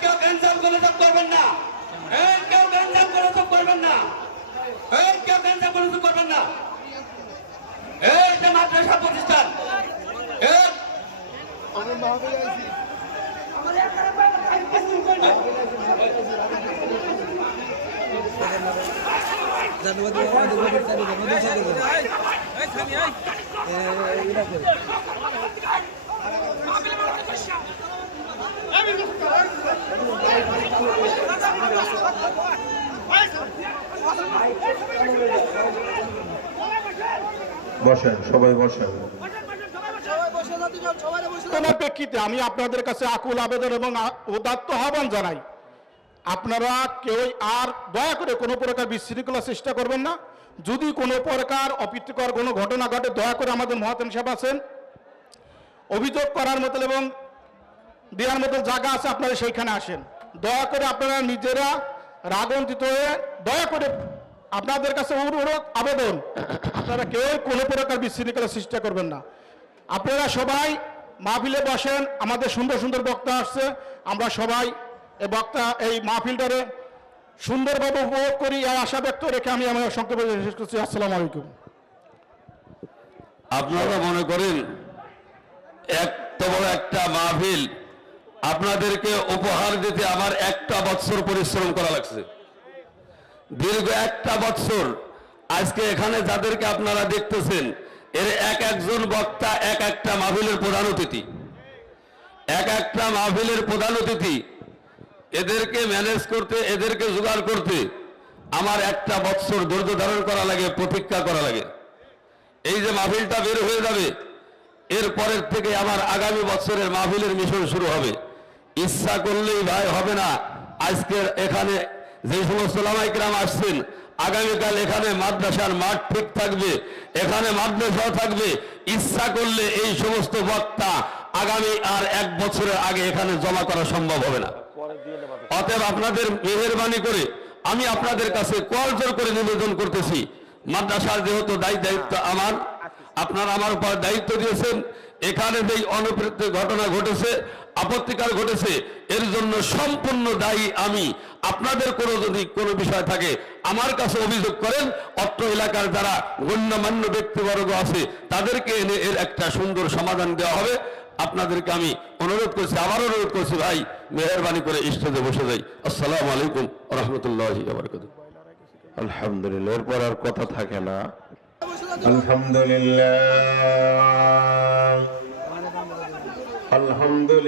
কেউ গ্যাঞ্জাম করে সব করবেন না। এই কেউ গ্যাঞ্জাম করে সব করবেন না। এই কেউ গ্যাঞ্জাম করে সব করবেন না। এই যে মাদ্রাসা প্রতিষ্ঠান, এই বসেন সবাই বসেন। কোন প্রেক্ষিতে আমি আপনাদের কাছে আকুল আবেদন এবং উদাত্ত আহ্বান জানাই। আপনারা কেউ আর দয়া করে কোনো প্রকার বিশৃঙ্খলা চেষ্টা করবেন না। যদি কোনো প্রকার অপ্রীতিকর কোনো ঘটনা ঘটে, দয়া করে আমাদের মহাতেন সাহেব আছেন। অভিযোগ করার মতো এবং দেওয়ার মতো জায়গা আছে, আপনারা সেইখানে আসেন। দয়া করে আপনারা নিজেরা রাগন্তিত হয়ে দয়া করে আপনাদের কাছে অনুরোধ, আবেদন। আপনারা কেউ কোনো প্রকার বিশৃঙ্খলা চেষ্টা করবেন না। আপনারা সবাই মাহফিলে বসেন, আমাদের সুন্দর সুন্দর বক্তা আসছে। আমরা সবাই এই বক্তা, এই মাহফিলটারে সুন্দরভাবে উপভোগ করি, এই আশা ব্যক্ত রেখে আমি আমার সংক্ষেপে শেষ করছি। আসসালামু আলাইকুম। আপনারা মনে করেন এত বড় একটা মাহফিল, আপনাদেরকে উপহার দিতে আমার একটা বৎসর পরিশ্রম করা লাগছে। দীর্ঘ একটা বৎসর আজকে এখানে যাদেরকে আপনারা দেখতেছেন এর এক একজন বক্তা, এক একটা মাহফিলের প্রধান অতিথি। এক একটা মাহফিলের প্রধান অতিথি। এদেরকে ম্যানেজ করতে, এদেরকে জোগাড় করতে আমার একটা বৎসর ধৈর্য ধারণ করা লাগে, প্রতীক্ষা করা লাগে। এই যে মাহফিলটা বের হয়ে যাবে এরপরের থেকে আমার আগামী বছরের মাহফিলের মিশন শুরু হবে। ইচ্ছা করলেই ভাই হবে না। আজকের এখানে যে সমস্ত লামাইকরাম আসছেন। আগামীকাল এখানে মাদ্রাসার মাঠ ঠিক থাকবে এখানে মাদ্রাসা থাকবে। ইচ্ছা করলে এই সমস্ত বক্তা আগামী আর এক বছরের আগে এখানে জমা করা সম্ভব হবে না। অতএব আপনাদের মেহরবানি করে আমি আপনাদের কাছে কল জোর করে নিবেদন করতেছি। মাদ্রাসার যেহেতু দায়ী দায়িত্ব আমার আপনারা আমার উপর দায়িত্ব দিয়েছেন। এখানে যে অনুপ্রেত ঘটনা ঘটেছে, আপত্তিকার ঘটেছে, এর জন্য সম্পূর্ণ দায়ী আমি। আপনাদের কোনো যদি কোনো বিষয় থাকে, আমার কাছে অভিযোগ করেন, অত্র এলাকার যারা গণ্যমান্য ব্যক্তিবর্গ আছে, তাদেরকে এনে এর একটা সুন্দর সমাধান দেওয়া হবে। আপনাদেরকে আমি অনুরোধ করছি, আবার অনুরোধ করছি, ভাই, মেহরবানি করে স্টেজে বসে যাই। আসসালামু আলাইকুম রহমতুল্লাহ আলহামদুলিল্লাহ, এরপর আর কথা থাকে না। আলহামদুলিল্লাহ।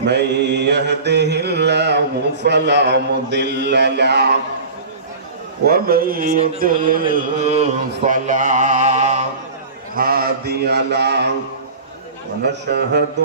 من يهده الله فلا مضل له ومن يضلل فلا هادي له. ونشهد